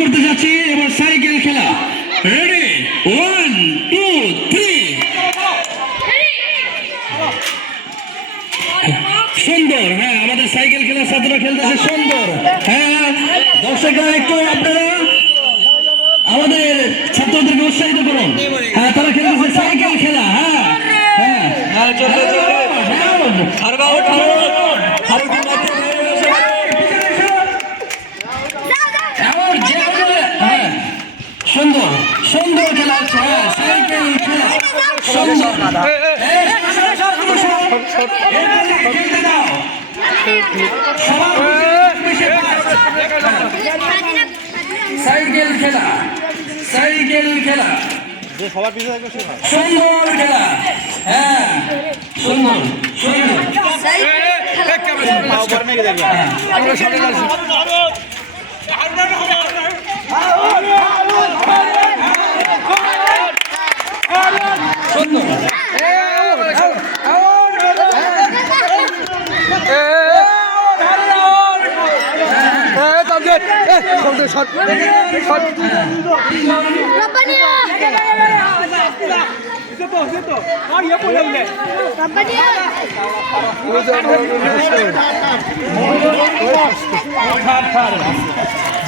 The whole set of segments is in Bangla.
করতে যাচ্ছি এবার সাইকেল খেলা। রেডি, 1 2 3। সুন্দর, হ্যাঁ আমাদের সাইকেল খেলা ছাত্ররা খেলতেছে সুন্দর। হ্যাঁ দর্শকরা একটু আপনারা আমাদের ছাত্রদেরকে উৎসাহিত করুন। হ্যাঁ তারা খেলতেছে সাইকেল খেলা। হ্যাঁ হ্যাঁ সুন্দর সুন্দর খেলা হচ্ছে। হ্যাঁ সাইকেল খেলা সুন্দর। খেলতে দাও সাইকেল খেলা, সাইকেল খেলা সবার পিছনে থাকবে সুন্দর খেলা। হ্যাঁ সুন্দর সুন্দর।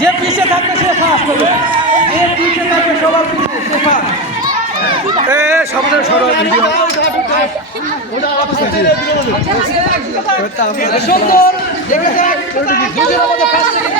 যে পিছিয়ে থাকবে সে ফার্স্ট হবে, যে পিছিয়ে থাকবে সবার পিছিয়ে সে ফার্স্ট। সামনে সরো সুন্দর দেখেছেন দুজনের মধ্যে ফার্স্ট সেকেন্ড